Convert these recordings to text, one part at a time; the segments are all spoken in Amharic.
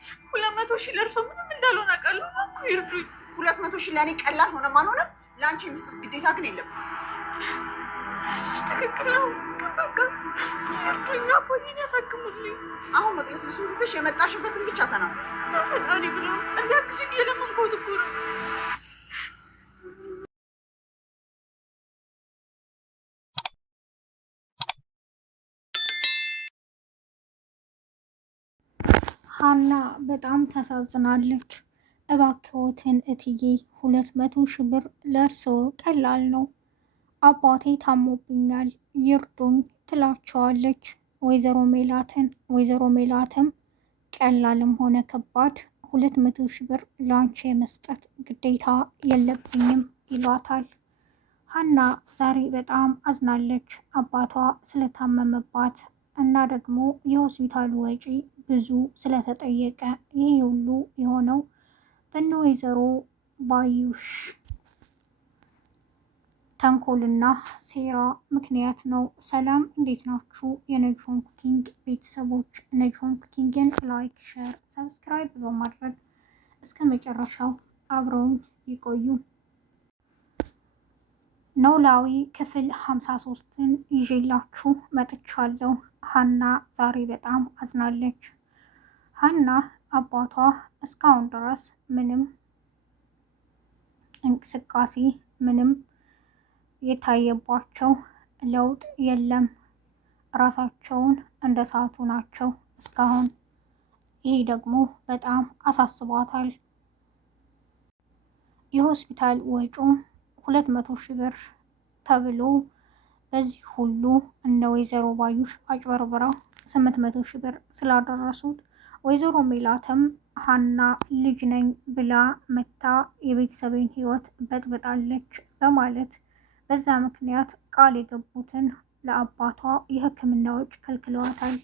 200,000 ለእርሶ ምንም እንዳልሆነ አውቃለሁ። እባክዎ ይርዱኝ። 200,000 ለእኔ ቀላል ሆነም አልሆነም ለአንቺ የመስጠት ግዴታ ግን የለም። እሱስ ትክክል ነው። በቃ ይርዱኝ፣ አባዬን ያሳክሙልኝ። አሁን መቅለስ ልሱን ትተሽ የመጣሽበትን ብቻ ተናገር። በፈጣሪ ብለው እንዲያግዙኝ እየለመንኩት እኮ ነው። ሀና በጣም ታሳዝናለች። እባክዎትን እትዬ 200,000 ብር ለእርስዎ ቀላል ነው፣ አባቴ ታሞብኛል ይርዱኝ ትላቸዋለች ወይዘሮ ሜላትም ቀላልም ሆነ ከባድ 200,000 ብር ላንቺ የመስጠት ግዴታ የለብኝም ይሏታል። ሀና ዛሬ በጣም አዝናለች። አባቷ ስለታመመባት እና ደግሞ የሆስፒታሉ ወጪ ብዙ ስለተጠየቀ ይህ ሁሉ የሆነው በእነ ወይዘሮ ባዩሽ ተንኮልና ሴራ ምክንያት ነው። ሰላም እንዴት ናችሁ? የነጅሆም ኩኪንግ ቤተሰቦች፣ ነጅሆም ኩኪንግን ላይክ፣ ሼር፣ ሰብስክራይብ በማድረግ እስከ መጨረሻው አብረውን ይቆዩ። ኖላዊ ክፍል 53ን ይዤላችሁ መጥቻለሁ። ሀና ዛሬ በጣም አዝናለች። ሀና አባቷ እስካሁን ድረስ ምንም እንቅስቃሴ ምንም የታየባቸው ለውጥ የለም። ራሳቸውን እንደ ሳቱ ናቸው እስካሁን። ይህ ደግሞ በጣም አሳስቧታል። የሆስፒታል ወጪውም 200,000 ብር ተብሎ በዚህ ሁሉ እነ ወይዘሮ ባዩሽ አጭበርብረው 800,000 ብር ስላደረሱት ወይዘሮ ሜላትም ሀና ልጅ ነኝ ብላ መታ የቤተሰቤን ሕይወት በጥብጣለች በማለት በዛ ምክንያት ቃል የገቡትን ለአባቷ የሕክምና ወጪ ከልክለዋታል።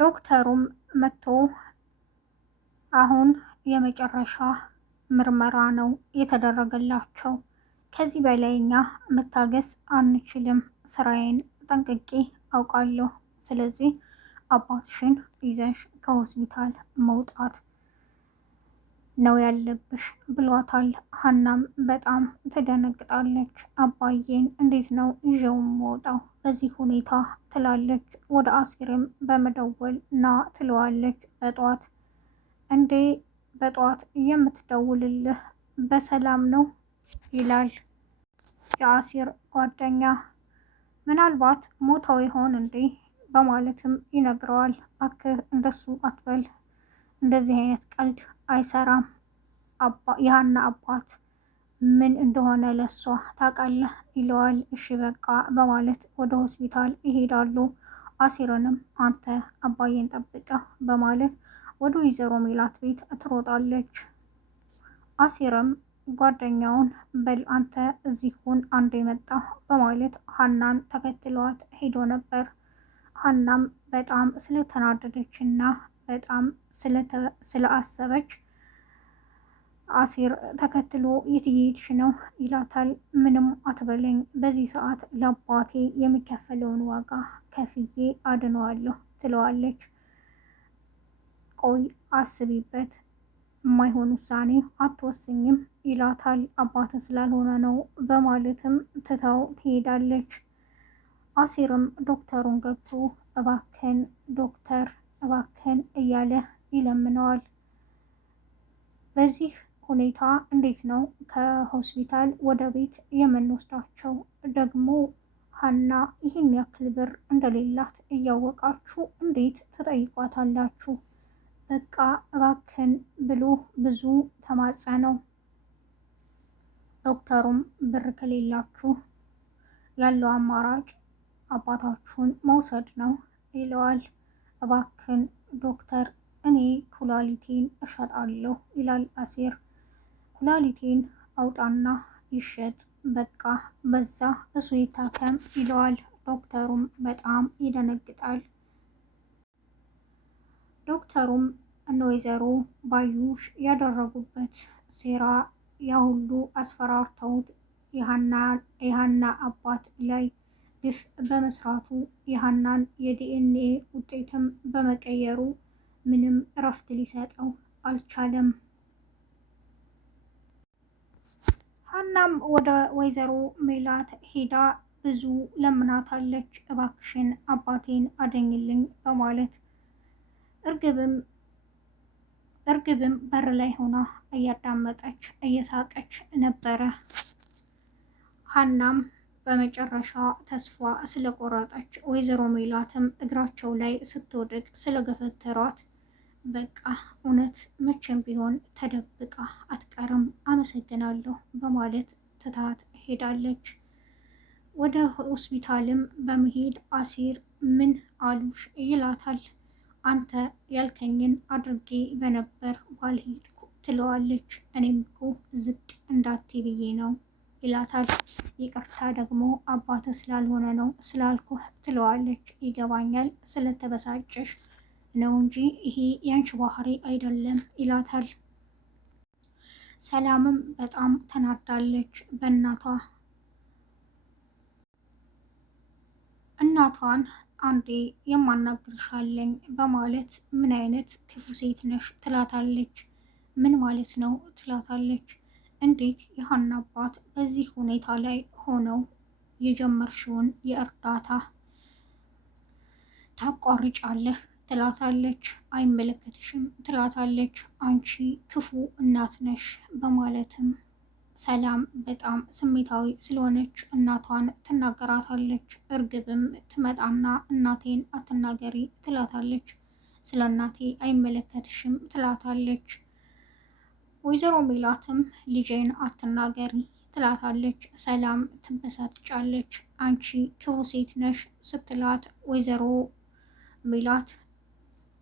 ዶክተሩም መጥቶ አሁን የመጨረሻ ምርመራ ነው የተደረገላቸው። ከዚህ በላይ እኛ መታገስ አንችልም። ስራዬን ጠንቅቄ አውቃለሁ። ስለዚህ አባትሽን ይዘሽ ከሆስፒታል መውጣት ነው ያለብሽ ብሏታል። ሀናም በጣም ትደነግጣለች። አባዬን እንዴት ነው ይዤው መውጣው በዚህ ሁኔታ ትላለች። ወደ አሲርም በመደወል ና ትለዋለች። በጠዋት እንዴ በጠዋት የምትደውልልህ በሰላም ነው ይላል የአሲር ጓደኛ። ምናልባት ሞተው ይሆን እንዴ በማለትም ይነግረዋል። እባክህ እንደሱ አትበል፣ እንደዚህ አይነት ቀልድ አይሰራም። የሀና አባት ምን እንደሆነ ለሷ ታውቃለህ ይለዋል። እሺ በቃ በማለት ወደ ሆስፒታል ይሄዳሉ። አሲርንም አንተ አባዬን ጠብቀው በማለት ወደ ወይዘሮ ሜላት ቤት ትሮጣለች። አሲርም ጓደኛውን በል አንተ እዚህ ሁን አንድ የመጣ በማለት ሀናን ተከትሏት ሄዶ ነበር። ሀናም በጣም ስለተናደደችና በጣም ስለአሰበች አሲር ተከትሎ የት እየሄድሽ ነው ይላታል። ምንም አትበለኝ፣ በዚህ ሰዓት ለአባቴ የሚከፈለውን ዋጋ ከፍዬ አድነዋለሁ ትለዋለች። ቆይ አስቢበት፣ የማይሆን ውሳኔ አትወስኝም ይላታል። አባት ስላልሆነ ነው በማለትም ትታው ትሄዳለች። አሲርም ዶክተሩን ገብቶ እባክን ዶክተር እባክን እያለ ይለምነዋል። በዚህ ሁኔታ እንዴት ነው ከሆስፒታል ወደ ቤት የምንወስዳቸው? ደግሞ ሀና ይህን ያክል ብር እንደሌላት እያወቃችሁ እንዴት ትጠይቋታላችሁ? በቃ እባክን ብሎ ብዙ ተማጸነው። ዶክተሩም ብር ከሌላችሁ ያለው አማራጭ አባታችሁን መውሰድ ነው ይለዋል። እባክን ዶክተር እኔ ኩላሊቴን እሸጣለሁ ይላል አሲር። ኩላሊቴን አውጣና ይሸጥ፣ በቃ በዛ እሱ ይታከም ይለዋል። ዶክተሩም በጣም ይደነግጣል። ዶክተሩም እነ ወይዘሮ ባዩሽ ያደረጉበት ሴራ ያሁሉ አስፈራርተውት የሀና አባት ላይ ግፍ በመስራቱ የሀናን የዲኤንኤ ውጤትም በመቀየሩ ምንም እረፍት ሊሰጠው አልቻለም። ሀናም ወደ ወይዘሮ ሜላት ሄዳ ብዙ ለምናታለች። እባክሽን አባቴን አደኝልኝ በማለት እርግብም በር ላይ ሆና እያዳመጠች እየሳቀች ነበረ። ሀናም በመጨረሻ ተስፋ ስለቆረጠች ወይዘሮ ሜላትም እግራቸው ላይ ስትወድቅ ስለገፈተሯት በቃ እውነት መቼም ቢሆን ተደብቃ አትቀርም፣ አመሰግናለሁ በማለት ትታት ሄዳለች። ወደ ሆስፒታልም በመሄድ አሲር ምን አሉሽ ይላታል። አንተ ያልከኝን አድርጌ በነበር ባልሄድኩ ትለዋለች። እኔም እኮ ዝቅ እንዳቴ ብዬ ነው ይላታል። ይቅርታ ደግሞ አባት ስላልሆነ ነው ስላልኩህ ትለዋለች። ይገባኛል ስለተበሳጨሽ ነው እንጂ ይሄ ያንቺ ባህሪ አይደለም ይላታል። ሰላምም በጣም ተናዳለች እናቷን አንዴ የማናግርሻለኝ በማለት ምን አይነት ክፉ ሴት ነሽ ትላታለች። ምን ማለት ነው ትላታለች። እንዴት የሀና አባት በዚህ ሁኔታ ላይ ሆነው የጀመርሽውን የእርዳታ ታቋርጫለህ ትላታለች። አይመለከትሽም ትላታለች። አንቺ ክፉ እናት ነሽ በማለትም ሰላም በጣም ስሜታዊ ስለሆነች እናቷን ትናገራታለች። እርግብም ትመጣና እናቴን አትናገሪ ትላታለች። ስለ እናቴ አይመለከትሽም ትላታለች። ወይዘሮ ሜላትም ልጄን አትናገሪ ትላታለች። ሰላም ትበሳጫለች። አንቺ ክፉ ሴት ነሽ ስትላት ወይዘሮ ሜላት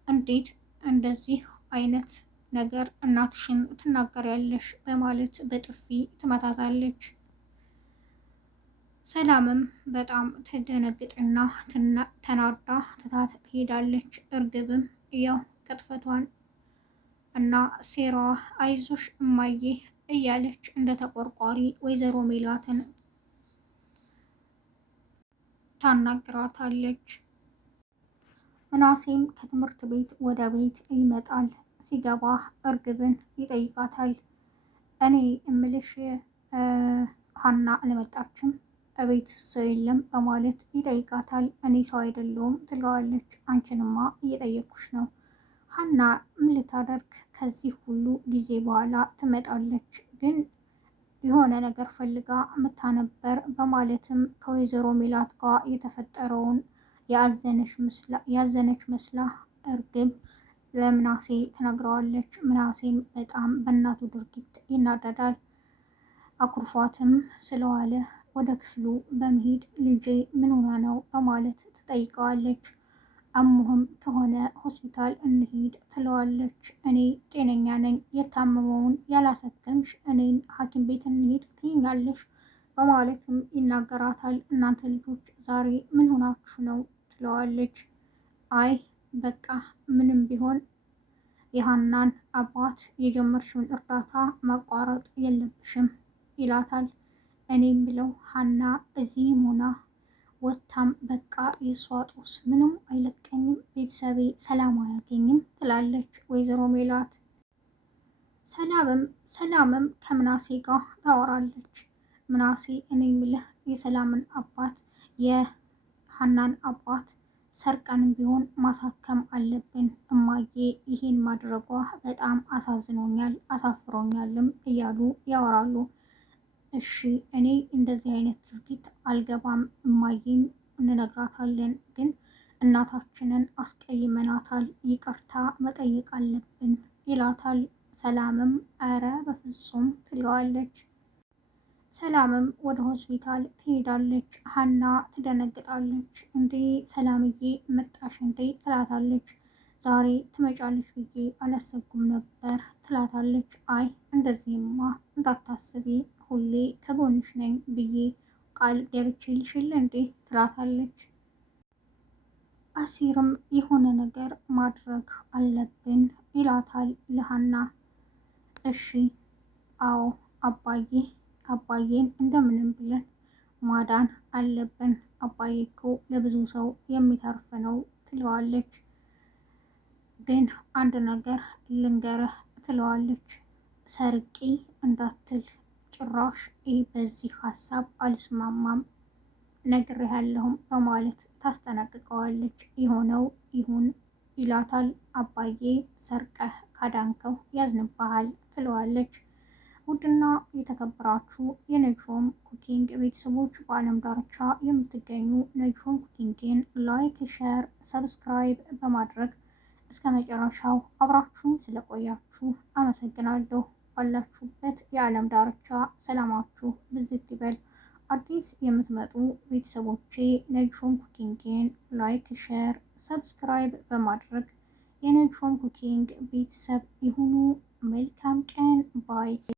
እንዴት እንደዚህ አይነት ነገር እናትሽን ትናገሪያለሽ በማለት በጥፊ ትመታታለች። ሰላምም በጣም ትደነግጥና ተናዳ ትታት ትሄዳለች። እርግብም ያው ቅጥፈቷን እና ሴራዋ አይዞሽ እማዬ እያለች እንደ ተቆርቋሪ ወይዘሮ ሜላትን ታናግራታለች። ምናሴም ከትምህርት ቤት ወደ ቤት ይመጣል። ሲገባ እርግብን ይጠይቃታል። እኔ እምልሽ ሀና አልመጣችም? እቤት ሰው የለም በማለት ይጠይቃታል። እኔ ሰው አይደለሁም ትለዋለች። አንቺንማ እየጠየኩሽ ነው። ሀና ምን ልታደርግ ከዚህ ሁሉ ጊዜ በኋላ ትመጣለች? ግን የሆነ ነገር ፈልጋ ምታነበር በማለትም ከወይዘሮ ሜላት ጋር የተፈጠረውን ያዘነች መስላ እርግብ ለምናሴ ትነግረዋለች። ምናሴም በጣም በእናቱ ድርጊት ይናደዳል። አኩርፏትም ስለዋለ ወደ ክፍሉ በመሄድ ልጄ ምን ሆነ ነው በማለት ትጠይቀዋለች። አሞህም ከሆነ ሆስፒታል እንሂድ ትለዋለች። እኔ ጤነኛ ነኝ፣ የታመመውን ያላሰከምሽ እኔን ሐኪም ቤት እንሂድ ትይኛለሽ በማለትም ይናገራታል። እናንተ ልጆች ዛሬ ምን ሆናችሁ ነው ትለዋለች። አይ በቃ ምንም ቢሆን የሀናን አባት የጀመርሽውን እርዳታ ማቋረጥ የለብሽም ይላታል። እኔም ብለው ሀና እዚህም ሆና ወታም በቃ የሷ ጦስ ምንም አይለቀኝም፣ ቤተሰቤ ሰላም አያገኝም ትላለች ወይዘሮ ሜላት። ሰላምም ከምናሴ ጋር ታወራለች። ምናሴ እኔ ምልህ የሰላምን አባት የሀናን አባት ሰርቀንም ቢሆን ማሳከም አለብን። እማዬ ይሄን ማድረጓ በጣም አሳዝኖኛል አሳፍሮኛልም እያሉ ያወራሉ። እሺ እኔ እንደዚህ አይነት ድርጊት አልገባም፣ እማዬን እንነግራታለን፣ ግን እናታችንን አስቀይመናታል፣ ይቅርታ መጠየቅ አለብን ይላታል። ሰላምም ኧረ በፍጹም ትለዋለች። ሰላምም ወደ ሆስፒታል ትሄዳለች። ሀና ትደነግጣለች። እንዴ ሰላምዬ መጣሽ እንዴ ትላታለች። ዛሬ ትመጫለች ብዬ አላሰብኩም ነበር ትላታለች። አይ እንደዚህማ እንዳታስቢ ሁሌ ከጎንሽ ነኝ ብዬ ቃል ገብቼልሽል እንዴ ትላታለች። አሲርም የሆነ ነገር ማድረግ አለብን ይላታል ለሀና። እሺ አዎ አባዬን እንደምንም ብለን ማዳን አለብን። አባዬ እኮ ለብዙ ሰው የሚተርፍ ነው ትለዋለች። ግን አንድ ነገር ልንገርህ ትለዋለች። ሰርቂ እንዳትል ጭራሽ ይህ በዚህ ሀሳብ አልስማማም ነግሬሃለሁም በማለት ታስጠነቅቀዋለች። የሆነው ይሁን ይላታል። አባዬ ሰርቀህ ካዳንከው ያዝንብሃል ትለዋለች። ውድና የተከበራችሁ የነጅሆም ኩኪንግ ቤተሰቦች በዓለም ዳርቻ የምትገኙ ነጅሆም ኩኪንግን ላይክ፣ ሼር፣ ሰብስክራይብ በማድረግ እስከ መጨረሻው አብራችሁን ስለቆያችሁ አመሰግናለሁ። ባላችሁበት የዓለም ዳርቻ ሰላማችሁ ብዝት ይበል። አዲስ የምትመጡ ቤተሰቦቼ ነጅሆም ኩኪንግን ላይክ፣ ሼር፣ ሰብስክራይብ በማድረግ የነጅሆም ኩኪንግ ቤተሰብ ይሁኑ። መልካም ቀን ባይ